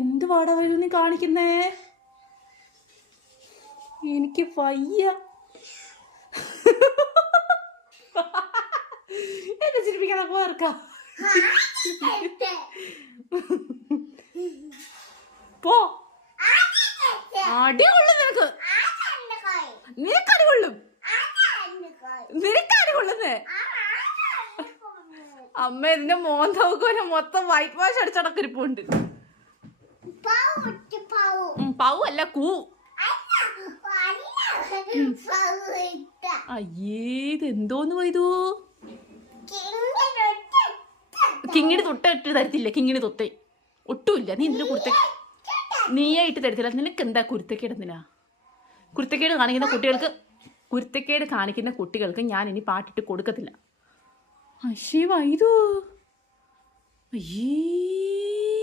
എന്ത് പാടാ വരും നീ കാണിക്കുന്നേ? എനിക്ക് വയ്യ. എന്നെ ചിരിപ്പിക്കാതെ പോർക്കാം. പോ. അടി കൊള്ളും നിനക്ക്. നിനക്കടി കൊള്ളും. നിനക്കടി കൊള്ളുന്നേ. അമ്മ ഇതിന്റെ മോന്തോക്കൂനെ മൊത്തം വൈറ്റ് വാഷ് അടിച്ചടക്കിരിപ്പുണ്ട്. പൗ അല്ല കൂ. അയ്യേ ഇതെന്തോന്ന് പോയതു? കിങ്ങിണി തൊട്ട ഇട്ട് തരത്തില്ല. കിങ്ങിണി തൊട്ടേ ഒട്ടുമില്ല. നീ എന്തിനു നീയെ ഇട്ട് തരത്തില്ല. നിനക്ക് എന്താ കുരുത്തക്കേട്? എന്തിനാ കുരുത്തക്കേട് കാണിക്കുന്ന കുട്ടികൾക്ക് ഞാൻ ഇനി പാട്ടിട്ട് കൊടുക്കത്തില്ല. അശ്ശേ വൈതു. അയ്യേ